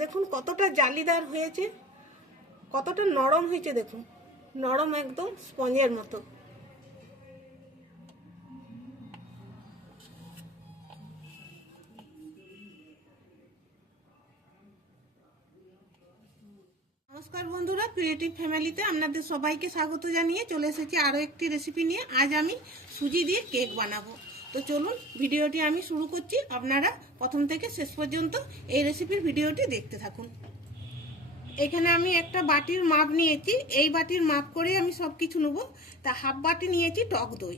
দেখুন কতটা জালিদার হয়েছে, কতটা নরম হয়েছে। দেখুন নরম, একদম স্পঞ্জের মতো। নমস্কার বন্ধুরা, ক্রিয়েটিভ ফ্যামিলিতে আপনাদের সবাইকে স্বাগত জানিয়ে চলে এসেছি আরও একটি রেসিপি নিয়ে। আজ আমি সুজি দিয়ে কেক বানাবো। তো চলুন ভিডিওটি আমি শুরু করছি। আপনারা প্রথম থেকে শেষ পর্যন্ত এই রেসিপির ভিডিওটি দেখতে থাকুন। এখানে আমি একটা বাটির মাপ নিয়েছি, এই বাটির মাপ করে আমি সব কিছু নেবো। তা হাফ বাটি নিয়েছি টক দই,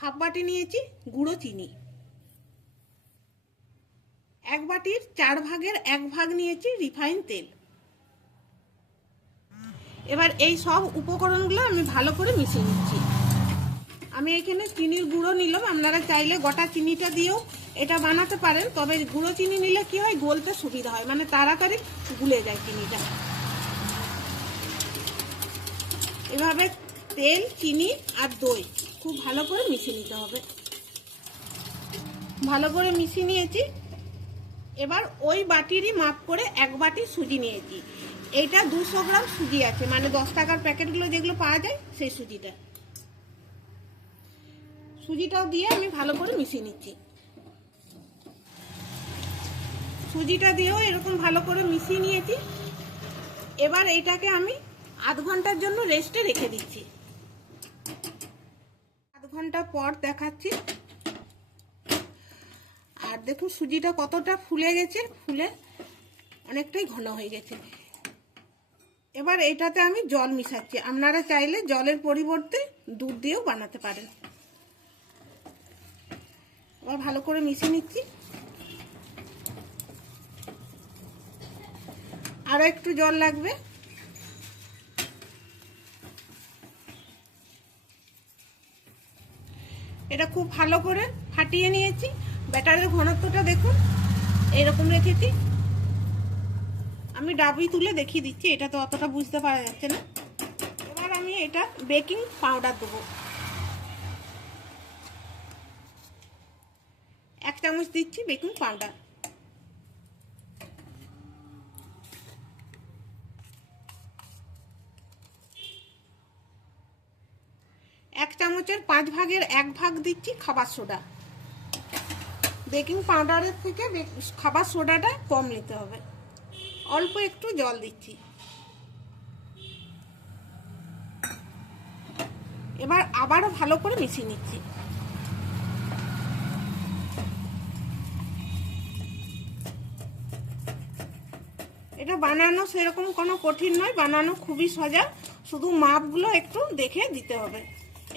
হাফ বাটি নিয়েছি গুঁড়ো চিনি, এক বাটির 4 ভাগের 1 ভাগ নিয়েছি রিফাইন তেল। এবার এই সব উপকরণগুলো আমি ভালো করে মিশিয়ে নিচ্ছি। আমি এখানে চিনির গুঁড়ো নিলাম, আপনারা চাইলে গোটা চিনিটা দিয়েও এটা বানাতে পারেন, তবে গুঁড়ো চিনি নিলে কি হয়, গলতে সুবিধা হয়, মানে তাড়াতাড়ি গুলে যায় চিনিটা। এভাবে তেল, চিনি আর দই খুব ভালো করে মিশিয়ে নিতে হবে। ভালো করে মিশিয়ে নিয়েছি। এবার ওই বাটিরই মাপ করে 1 বাটি সুজি নিয়েছি। এইটা 200 গ্রাম সুজি আছে, মানে 10 টাকার প্যাকেটগুলো যেগুলো পাওয়া যায় সেই সুজিটা। সুজিটাও দিয়ে আমি ভালো করে মিশিয়ে নিচ্ছি। সুজিটা দিয়েও এরকম ভালো করে মিশিয়ে নিয়েছি। এবার এইটাকে আমি আধ ঘন্টার জন্য রেস্টে রেখে দিচ্ছি। আধ ঘন্টা পর দেখাচ্ছি। আর দেখুন সুজিটা কতটা ফুলে গেছে, ফুলে অনেকটাই ঘন হয়ে গেছে। এবার এটাতে আমি জল মিশাচ্ছি। আপনারা চাইলে জলের পরিবর্তে দুধ দিয়েও বানাতে পারেন। এবার ভালো করে মিশিয়ে নিচ্ছি। আরো একটু জল লাগবে। এটা খুব ভালো করে ফাটিয়ে নিয়েছি। ব্যাটারের ঘনত্বটা দেখুন, এরকম রেখেছি। আমি ডাবি তুলে দেখিয়ে দিচ্ছি, এটা তো অতটা বুঝতে পারা যাচ্ছে না। এবার আমি এটা বেকিং পাউডার দেবো। 1 চামচ দিচ্ছি বেকিং পাউডার। এক চামচের 5 ভাগের 1 ভাগ দিচ্ছি খাবার সোডা। বেকিং পাউডারের থেকে খাবার সোডাটা কম নিতে হবে। অল্প একটু জল দিচ্ছি। এবার আবারও ভালো করে মিশিয়ে নিচ্ছি। এটা বানানো সেরকম কোনো কঠিন নয়, বানানো খুবই সোজা, শুধু মাপগুলো একটু দেখে দিতে হবে,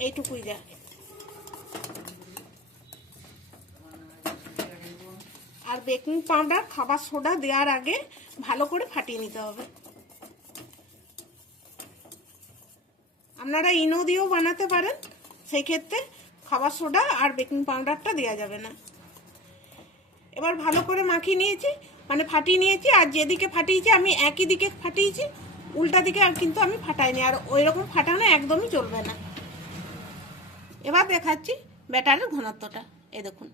এইটুকুই যা। আর বেকিং পাউডার, খাবার সোডা দেওয়ার আগে ভালো করে ফাটিয়ে নিতে হবে। আপনারা ইনো দিয়েও বানাতে পারেন, সেই ক্ষেত্রে খাবার সোডা আর বেকিং পাউডারটা দেওয়া যাবে না। এবার ভালো করে মাখিয়ে নিয়েছি, মানে ফাটিয়ে নিয়েছি। আর যেদিকে ফাটিয়েছি আমি একই দিকে ফাটিয়েছি, উল্টা দিকে আর কিন্তু আমি ফাটাইনি। আর ওই রকম ফাটানো একদমই চলবে না। এবার দেখাচ্ছি ব্যাটারের ঘনত্বটা। এই দেখুন,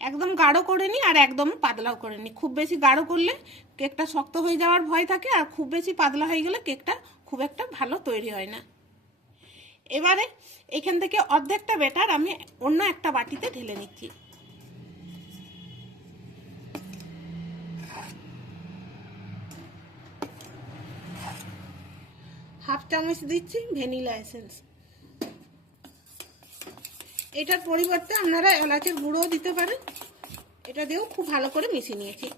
একদম গাঢ় করে নি আর একদম পাতলাও করে নি। খুব বেশি গাঢ় করলে কেকটা শক্ত হয়ে যাওয়ার ভয় থাকে, আর খুব বেশি পাতলা হয়ে গেলে কেকটা খুব একটা ভালো তৈরি হয় না। এবারে এখান থেকে অর্ধেকটা ব্যাটার আমি অন্য একটা বাটিতে ঢেলে নিচ্ছি। হাফ চামচ দিচ্ছি ভ্যানিলা এসেন্স। এটার পরিবর্তে আপনারা এলাচের গুঁড়োও দিতে পারেন। এটা দিয়েও খুব ভালো করে মিশিয়ে নিয়েছি।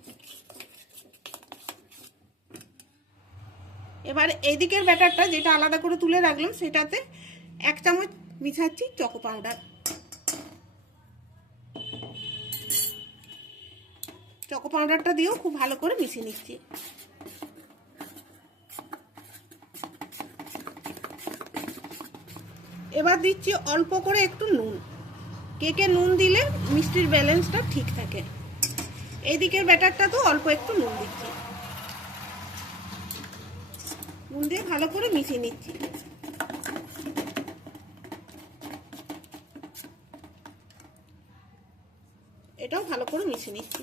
এবার এদিকের ব্যাটারটা যেটা আলাদা করে তুলে রাখলাম, সেটাতে 1 চামচ মিশাচ্ছি চকো পাউডার। চকো পাউডারটা দিয়েও খুব ভালো করে মিশিয়ে নিচ্ছি। এবার দিচ্ছি অল্প করে একটু নুন। কেকে নুন দিলে মিষ্টির ব্যালেন্সটা ঠিক থাকে। এইদিকের ব্যাটারটা তো অল্প একটু নুন দিচ্ছি। নুন দিয়ে ভালো করে মিশিয়ে নিচ্ছি। এটাও ভালো করে মিশিয়ে নিচ্ছি।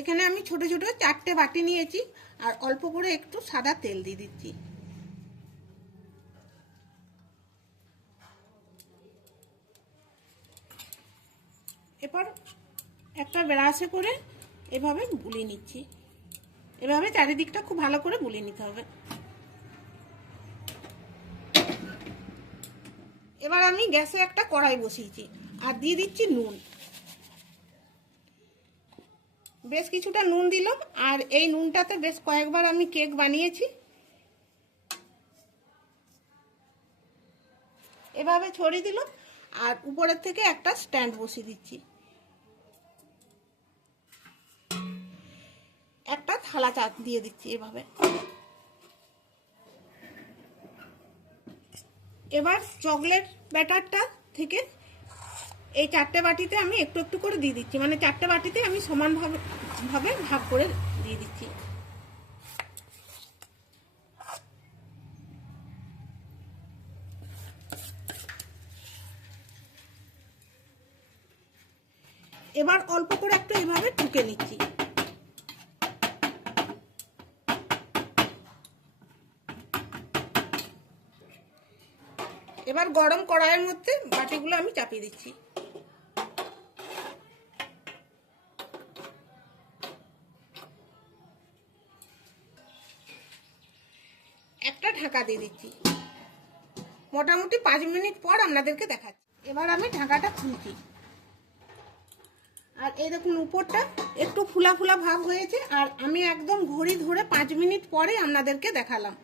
এখানে আমি ছোট ছোট 4টে বাটি নিয়েছি আর অল্প করে একটু সাদা তেল দিয়ে দিচ্ছি। এরপর একটা ব্রাশে করে এভাবে বুলিয়ে নিচ্ছি। এভাবে চারিদিকটা খুব ভালো করে বুলিয়ে নিতে হবে। এবার আমি গ্যাসে একটা কড়াই বসিয়েছি আর দিয়ে দিচ্ছি নুন। বেশ কিছুটা নুন দিলাম আর এই নুনটাতে বেশ কয়েকবার আমি কেক বানিয়েছি। এভাবে ছড়িয়ে দিলাম আর উপরের থেকে একটা স্ট্যান্ড বসিয়ে দিচ্ছি। একটা থালা চাপ দিয়ে দিচ্ছি এভাবে। এবার চকলেট ব্যাটারটা থেকে এই 4টে বাটিতে আমি একটু একটু করে দিয়ে দিচ্ছি, মানে 4টে বাটিতে আমি সমানভাবে ভাগ করে দিয়ে দিচ্ছি। এবার অল্প করে একটু এভাবে ঠুকে নিচ্ছি। এবার গরম কড়াইয়ের মধ্যে বাটিগুলো আমি চাপিয়ে দিচ্ছি। একটা ঢাকা দিয়ে দিচ্ছি। মোটামুটি 5 মিনিট পর আপনাদেরকে দেখাচ্ছি। এবার আমি ঢাকাটা খুলছি আর এই দেখুন উপরটা একটু ফুলা ফুলা ভাব হয়েছে আর আমি একদম ঘড়ি ধরে 5 মিনিট পরে আপনাদেরকে দেখালাম।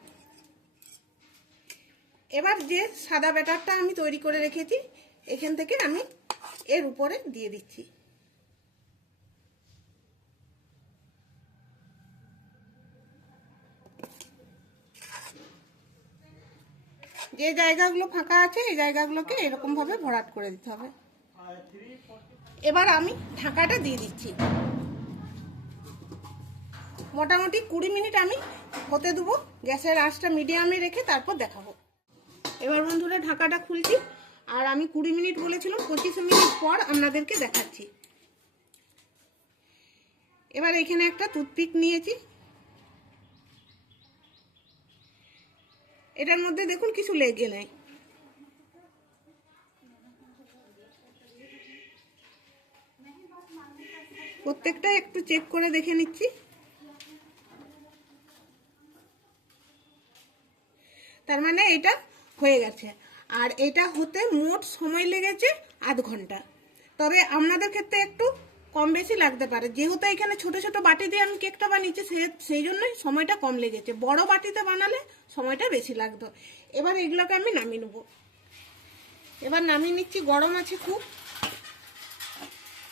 এবার যে সাদা ব্যাটারটা আমি তৈরি করে রেখেছি এখান থেকে আমি এর উপরে দিয়ে দিচ্ছি। যে জায়গাগুলো ফাঁকা আছে এই জায়গাগুলোকে এরকম ভাবে ভরাট করে দিতে হবে। এবার আমি ঢাকাটা দিয়ে দিচ্ছি। মোটামুটি 20 মিনিট আমি হতে দেবো। গ্যাসের আঁচটা মিডিয়ামে রেখে তারপর দেখাবো। এবার বন্ধুরা ঢাকাটা খুলছি আর আমি 20 মিনিট বলেছিলাম, 25 মিনিট পর আপনাদেরকে দেখাচ্ছি। এবার এখানে একটা টুথপিক নিয়েছি, এটার মধ্যে দেখুন কিছু লেগে নেই। প্রত্যেকটা একটু চেক করে দেখে নিচ্ছি। তার মানে এটা হয়ে গেছে আর এটা হতে মোট সময় লেগেছে আধ ঘন্টা। তবে আপনাদের ক্ষেত্রে একটু কম বেশি লাগতে পারে, যেহেতু এখানে ছোট ছোট বাটি দিয়ে আমি কেকটা বানিয়েছি সেই জন্যই সময়টা কম লেগেছে। বড় বাটিতে বানালে সময়টা বেশি লাগতো। এবার এগুলোকে আমি নামিয়ে নেব। এবার নামিয়ে নিচ্ছি, গরম আছে খুব।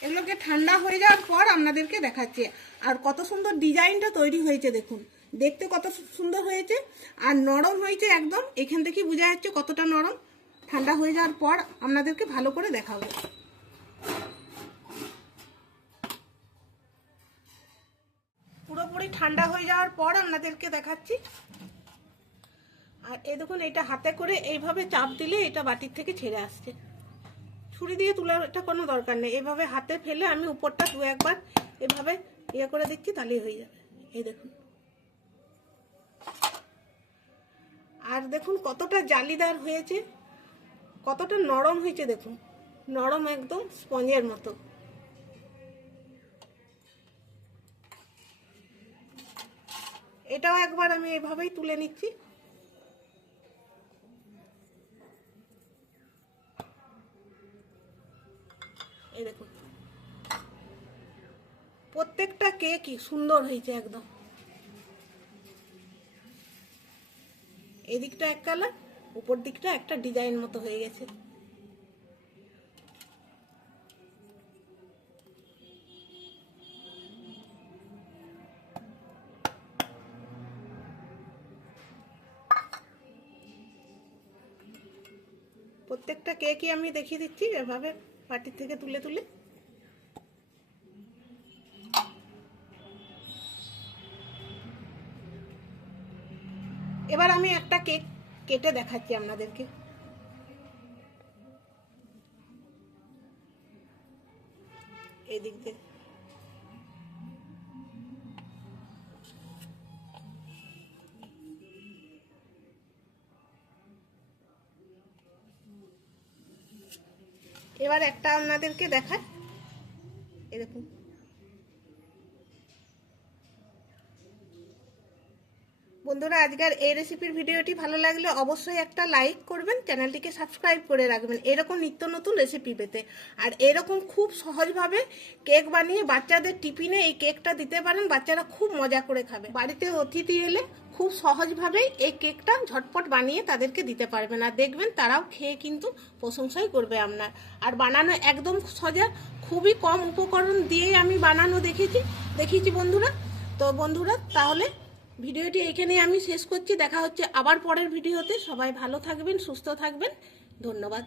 এগুলোকে ঠান্ডা হয়ে যাওয়ার পর আপনাদেরকে দেখাচ্ছি। আর কত সুন্দর ডিজাইনটা তৈরি হয়েছে দেখুন, দেখতে কত সুন্দর হয়েছে আর নরম হয়েছে একদম। এখান থেকে বোঝা যাচ্ছে কতটা নরম। ঠান্ডা হয়ে যাওয়ার পর আপনাদেরকে ভালো করে দেখাবো। পুরোপুরি ঠান্ডা হয়ে যাওয়ার পর আপনাদেরকে দেখাচ্ছি। আর এই দেখুন, এটা হাতে করে এইভাবে চাপ দিলে এটা বাটির থেকে ছেড়ে আসছে। ছুরি দিয়ে তোলার এটা কোনো দরকার নেই, এভাবে হাতে ফেলে আমি উপরটা 2-1 বার এভাবে ইয়ে করে দিচ্ছি, তাহলেই হয়ে যাবে। এই দেখুন, আর দেখুন কতটা জালিদার হয়েছে, কতটা নরম হয়েছে দেখুন, নরম একদম স্পঞ্জের মতো। এটাও একবার আমি এভাবেই তুলে নিচ্ছি। এই দেখুন, প্রত্যেকটা কেকই সুন্দর হয়েছে একদম। এই দিকটা এক কালার, উপর দিকটা একটা ডিজাইন মতো হয়ে গেছে। প্রত্যেকটা কেকই আমি দেখিয়ে দিচ্ছি এভাবে বাটির থেকে তুলে তুলে। এবার আমি একটা কেক কেটে দেখাচ্ছি আপনাদেরকে। এই দিক দিয়ে। এবার একটা আপনাদেরকে দেখায়, এরকম বন্ধুরা, আজকের এই রেসিপির ভিডিওটি ভালো লাগলে অবশ্যই একটা লাইক করবেন, চ্যানেলটিকে সাবস্ক্রাইব করে রাখবেন এরকম নিত্য নতুন রেসিপি পেতে। আর এরকম খুব সহজভাবে কেক বানিয়ে বাচ্চাদের টিফিনে এই কেকটা দিতে পারেন, বাচ্চারা খুব মজা করে খাবে। বাড়িতে অতিথি এলে খুব সহজভাবেই এই কেকটা ঝটপট বানিয়ে তাদেরকে দিতে পারবেন, আর দেখবেন তারাও খেয়ে কিন্তু প্রশংসাই করবে আপনার। আর বানানো একদম সোজা, খুবই কম উপকরণ দিয়েই আমি বানানো দেখিয়েছি বন্ধুরা। তো বন্ধুরা, তাহলে ভিডিওটি এখানে আমি শেষ করছি। দেখা হচ্ছে আবার পরের ভিডিওতে। সবাই ভালো থাকবেন, সুস্থ থাকবেন। ধন্যবাদ।